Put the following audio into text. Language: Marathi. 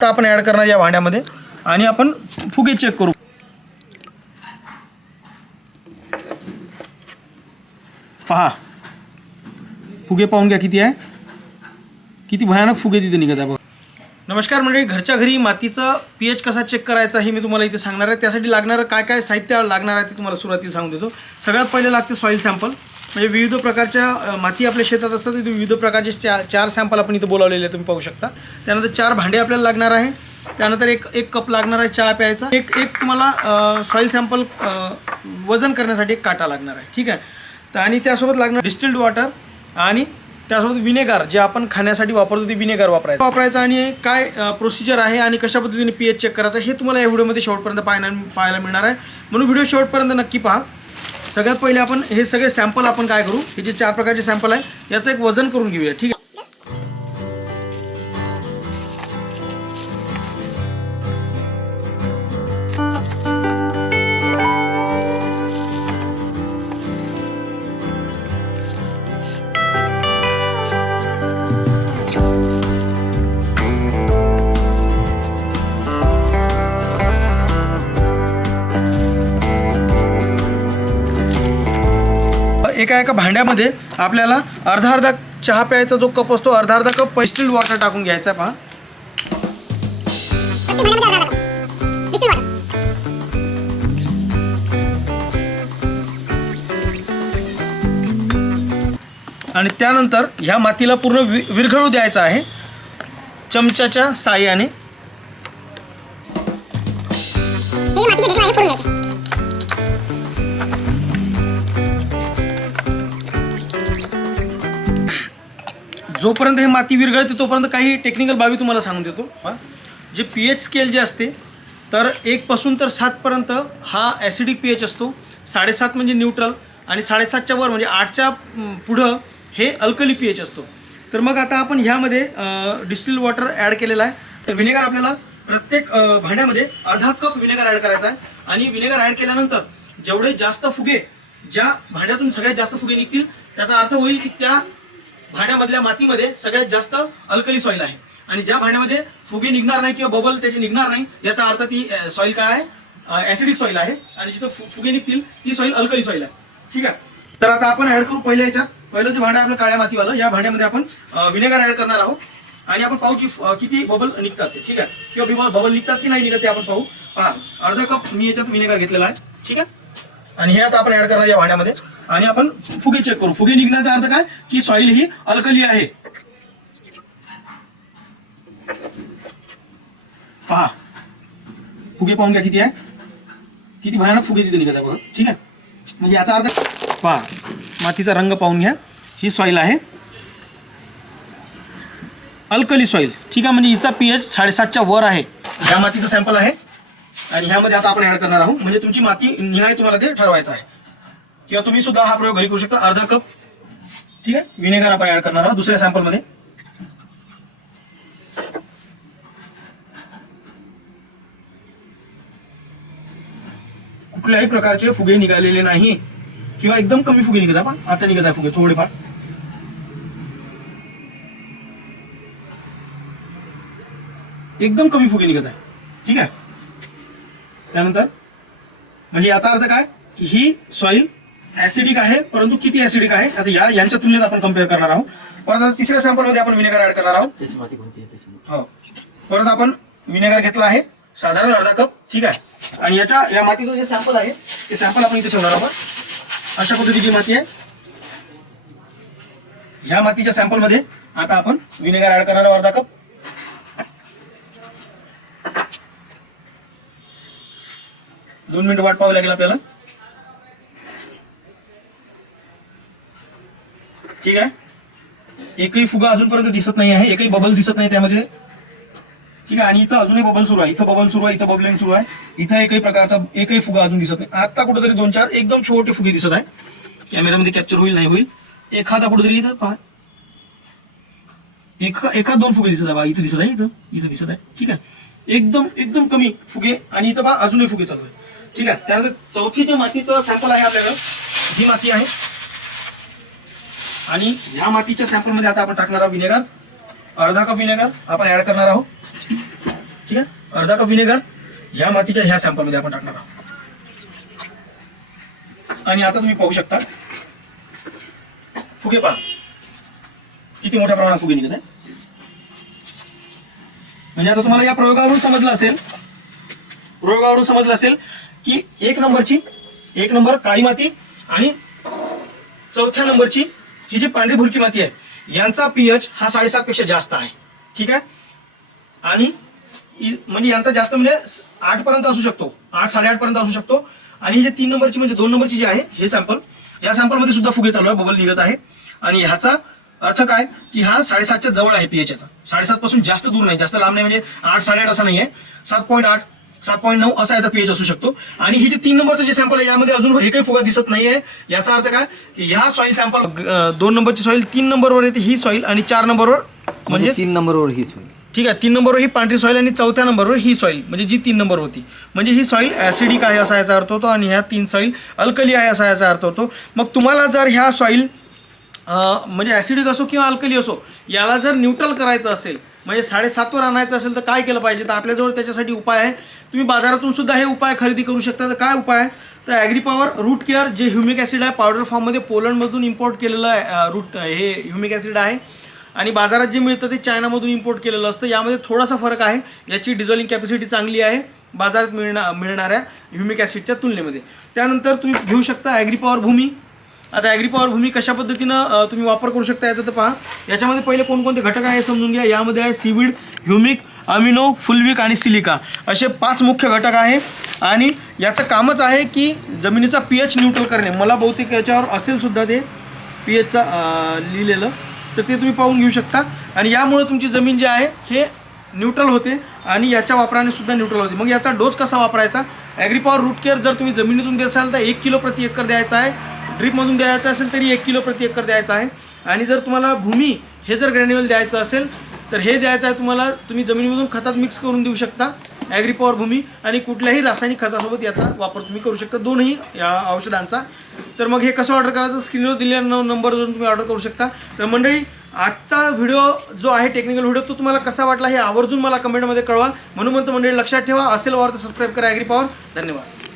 आता आपण ॲड करणार या भांड्यामध्ये आणि आपण फुगे चेक करू. पहा. फुगे पाहून घ्या किती आहे. किती भयानक फुगे तिथे निघत आहे नमस्कार मंडळी घरच्या घरी मातीचा पी एच कसा चेक करायचा हे मी तुम्हाला इथे सांगणार आहे. त्यासाठी लागणारं काय काय साहित्य लागणार आहे ते तुम्हाला सुरुवातीला सांगून देतो. सगळ्यात पहिले लागते सॉईल सॅम्पल म्हणजे विविध प्रकारच्या माती आपल्या शेतात असतात तिथे विविध प्रकारचे चा चार सॅम्पल आपण इथं बोलावलेले आहे तुम्ही पाहू शकता. त्यानंतर चार भांडे आपल्याला लागणार आहे. त्यानंतर एक एक कप लागणार आहे चहा प्यायचा. एक एक तुम्हाला सॉईल सॅम्पल वजन करण्यासाठी एक काटा लागणार आहे. ठीक आहे? तर आणि त्यासोबत लागणार डिस्टिल्ड वॉटर आणि त्यासोबत विनेगार जे आपण खाण्यासाठी वापरतो ते विनेगार वापरायचं. वापरायचं आणि काय प्रोसिजर आहे आणि कशा पद्धतीने पी एच चेक करायचं हे तुम्हाला या व्हिडिओमध्ये शेवटपर्यंत पाहायला पाहायला मिळणार आहे. म्हणून व्हिडिओ शेवटपर्यंत नक्की पहा. सगळ्यात पहिले आपण हे सगळे सॅम्पल आपण काय करू? हे जे चार प्रकारचे सॅम्पल आहे याचं एक वजन करून घेऊया. ठीक आहे? एका एका भांड्यामध्ये आपल्याला अर्धा अर्धा चहा प्यायचा जो कप असतो अर्धा अर्धा कप पेस्टिल्ड वॉटर टाकून घ्यायचा पहा. आणि त्यानंतर ह्या मातीला पूर्ण वि विरघळू द्यायचं आहे. चमच्याच्या साह्याने जोपर्यंत हे माती विरघळते तोपर्यंत काही टेक्निकल बाबी तुम्हाला सांगून देतो. हा? जे पी एच स्केल जे असते तर एकपासून तर सातपर्यंत हा ॲसिडिक पी एच असतो. साडेसात म्हणजे न्यूट्रल आणि साडेसातच्या वर म्हणजे आठच्या पुढं हे अल्कली पी एच असतो. तर मग आता आपण ह्यामध्ये डिस्टिल वॉटर ॲड केलेलं आहे. तर विनेगर आपल्याला प्रत्येक भांड्यामध्ये अर्धा कप विनेगर ॲड करायचा आहे. आणि विनेगर ॲड केल्यानंतर जेवढे जास्त फुगे ज्या भांड्यातून सगळ्यात जास्त फुगे निघतील त्याचा अर्थ होईल की त्या भांड्यामधल्या मातीमध्ये सगळ्यात जास्त अल्कली सॉईल आहे. आणि ज्या भांड्यामध्ये फुगे निघणार नाही किंवा बबल त्याचे निघणार नाही याचा अर्थ ती सॉईल काय आहे? ऍसिडिक सॉईल आहे. आणि जिथं फुगे निघतील ती सॉईल अल्कली सॉईल आहे. ठीक आहे? तर आता आपण ऍड करू पहिल्या याच्यात. पहिलं जे भांडं आपलं काळ्या मातीवालं या भांड्यामध्ये आपण विनेगर ऍड करणार आहोत. आणि आपण पाहू की किती बबल निघतात ते. ठीक आहे? किंवा बबल निघतात की नाही निघत ते आपण पाहू. पहा अर्धा कप मी याच्यात विनेगर घेतलेला आहे. ठीक आहे? आणि हे आता आपण ऍड करणार या वाण्यामध्ये आणि आपण फुगे चेक करू. फुगे निघण्याचा अर्थ काय? की सॉइल ही अल्कली आहे. पहा. फुगे पाहून घ्या किती आहे. किती भयानक फुगे तिथे निघत आहे बघा. ठीक आहे? म्हणजे याचा अर्थ पहा. मातीचा रंग पाहून घ्या. ही सॉईल आहे. अल्कली सॉईल ठीक आहे? म्हणजे हिचा पी एच साडेसातच्या वर आहे. या मातीचं सॅम्पल आहे. आणि ह्यामध्ये आता आपण ऍड करणार आहोत. म्हणजे तुमची माती निहाय तुम्हाला ते ठरवायचं आहे. किंवा तुम्ही सुद्धा हा प्रयोग घरी करू शकता. अर्धा कप ठीक आहे? विनेगर आपण ऍड करणार आहोत दुसऱ्या सॅम्पलमध्ये कुठल्याही प्रकारचे फुगे निघालेले नाही. किंवा एकदम कमी फुगे निघत आहे आता निघत आहे फुगे थोडेफार. एकदम कमी फुगे निघत आहे ठीक आहे? त्यानंतर? म्हणजे याचा अर्थ काय? की ही सॉईल ऍसिडिक आहे परंतु किती ऍसिडिक आहे? आता या यांच्या तुलनेत आपण कंपेअर करणार आहोत. परत आता तिसऱ्या सॅम्पलमध्ये आपण विनेगर ऍड करणार आहोत. त्याची माती कोणती आहे ते सांग हो. परत आपण विनेगर घेतला आहे. साधारण अर्धा कप ठीक आहे? आणि याच्या या मातीचं जे सॅम्पल आहे ते सॅम्पल आपण इथे ठेवणार आहोत. अशा पद्धतीची माती आहे ह्या मातीच्या सॅम्पलमध्ये आता आपण विनेगर ऍड करणार आहोत अर्धा कप दोन मिनिट वाट पाहावी लागेल आपल्याला? ठीक आहे? एकही फुगा अजूनपर्यंत दिसत नाही आहे एकही बबल दिसत नाही त्यामध्ये. ठीक आहे आणि इथं अजूनही बबल सुरू आहे. इथं बबल सुरू आहे इथं बबलिंग सुरू आहे. इथं एकही प्रकारचा एकही फुगा अजून दिसत नाही. आता कुठेतरी दोन चार एकदम छोटे फुगे दिसत आहे. कॅमेऱ्यामध्ये कॅप्चर होईल नाही होईल. एखादा कुठेतरी इथं पहा. एका एका दोन फुगे दिसत आहे बा इथं दिसत आहे इथं इथं दिसत आहे. ठीक आहे? एकदम एकदम कमी फुगे आणि इथं बा अजूनही फुगे चालू आहे ठीक आहे. त्यानंतर चौथी जी मातीचं सॅम्पल आहे आपल्याकडं ही माती आहे. आणि ह्या मातीच्या सॅम्पलमध्ये आता आपण टाकणार आहोत विनेगर अर्धा कप विनेगर आपण ऍड करणार आहोत. ठीक आहे? अर्धा कप विनेगर ह्या मातीच्या ह्या सॅम्पलमध्ये आपण टाकणार आहोत. आणि आता तुम्ही पाहू शकता फुगे पहा. किती मोठ्या प्रमाणात फुगे निघत आहे म्हणजे आता तुम्हाला या प्रयोगावरून समजलं असेल प्रयोगावरून समजलं असेल की एक नंबरची एक नंबर काळी माती आणि चौथ्या नंबरची ही जी पांढरी भुरकी माती आहे यांचा पीएच हा साडेसात पेक्षा जास्त आहे. ठीक आहे? आणि म्हणजे यांचा जास्त म्हणजे आठ पर्यंत असू शकतो. आठ साडेआठ पर्यंत असू शकतो. आणि जे तीन नंबरची म्हणजे दोन नंबरची जी आहे हे सॅम्पल या सॅम्पलमध्ये सुद्धा फुगे चालू आहे बबल निघत आहे. आणि ह्याचा अर्थ काय? की हा साडेसातच्या जवळ आहे पीएच साडेसात पासून जास्त दूर नाही जास्त लांब नाही म्हणजे आठ साडेआठ असा नाही आहे सात पॉईंट आठ सात पॉईंट नऊ असा याचा पीएच असू शकतो. आणि ही जे तीन नंबरचं जे सॅम्पल आहे यामध्ये अजून हे काही फुगा दिसत नाहीये. याचा अर्थ काय? की ह्या सॉईल सॅम्पल दोन नंबरची सॉईल तीन नंबरवर येते ही सॉईल आणि चार नंबरवर म्हणजे म्हणजे तीन नंबरवर हीच होईल ठीक आहे तीन नंबरवर ही पांढरी सॉईल आणि चौथ्या नंबरवर ही सॉईल म्हणजे जी तीन नंबर होती. म्हणजे ही सॉईल ॲसिडिक आहे असा याचा अर्थ होतो आणि ह्या तीन सॉईल अल्कली आहे असा याचा अर्थ होतो. मग तुम्हाला जर ह्या सॉईल म्हणजे ॲसिडिक असो किंवा अल्कली असो याला जर न्यूट्रल करायचं असेल म्हणजे साडेसातवर आणायचं असेल तर काय केलं पाहिजे? तर आपल्याजवळ त्याच्यासाठी उपाय आहे. तुम्ही बाजारातून सुद्धा हे उपाय खरेदी करू शकता. तर काय उपाय? आहे तर ॲग्रीपॉवर रूट केअर जे ह्युमिक ॲसिड आहे पावडर फॉर्ममध्ये पोलंडमधून इम्पोर्ट केलेलं आहे रूट हे ह्युमिक ॲसिड आहे. आणि बाजारात जे मिळतं ते चायनामधून इम्पोर्ट केलेलं असतं. यामध्ये थोडासा फरक आहे. याची डिझॉलिंग कॅपॅसिटी चांगली आहे. बाजारात मिळणा मिळणाऱ्या ह्युमिक ॲसिडच्या तुलनेमध्ये. त्यानंतर तुम्ही घेऊ शकता ॲग्रीपॉवर भूमी. आता ॲग्रीपॉवर भूमी कशा पद्धतीनं तुम्ही वापर करू शकता याचं तर पहा. याच्यामध्ये पहिले कोणकोणते घटक आहे समजून घ्या. यामध्ये आहे सीविड ह्युमिक अमिनो फुलविक आणि सिलिका. असे पाच मुख्य घटक आहे. आणि याचं कामच आहे की जमिनीचा पी एच न्यूट्रल करणे. मला बहुतेक याच्यावर असेल सुद्धा ते पी एचचा लिहिलेलं. तर ते तुम्ही पाहून घेऊ शकता. आणि यामुळे तुमची जमीन जी आहे हे न्यूट्रल होते आणि याच्या वापराने सुद्धा न्यूट्रल होते. मग याचा डोस कसा वापरायचा? ॲग्रीपॉवर रूट केअर जर तुम्ही जमिनीतून देत असाल तर एक किलो प्रति एकर द्यायचा आहे. ड्रीपमधून द्यायचं असेल तरी एक किलो प्रति एकर द्यायचा आहे. आणि जर तुम्हाला भूमी हे जर ग्रॅन्युअल द्यायचं असेल तर हे द्यायचं आहे तुम्हाला तुम्ही जमिनीमधून खतात मिक्स करून देऊ शकता ॲग्रीपॉवर भूमी आणि कुठल्याही रासायनिक खतासोबत याचा वापर तुम्ही करू शकता. दोनही या औषधांचा. तर मग हे कसं ऑर्डर करायचं? स्क्रीनवर दिलेल्या न नंबरवरून तुम्ही ऑर्डर करू शकता. तर मंडळी आजचा व्हिडिओ जो आहे टेक्निकल व्हिडिओ तो तुम्हाला कसा वाटला हे आवर्जून मला कमेंटमध्ये कळवा. म्हणून म्हणतो मंडळी लक्षात ठेवा. असेल वार तर सबस्क्राईब करा ॲग्री पॉवर धन्यवाद.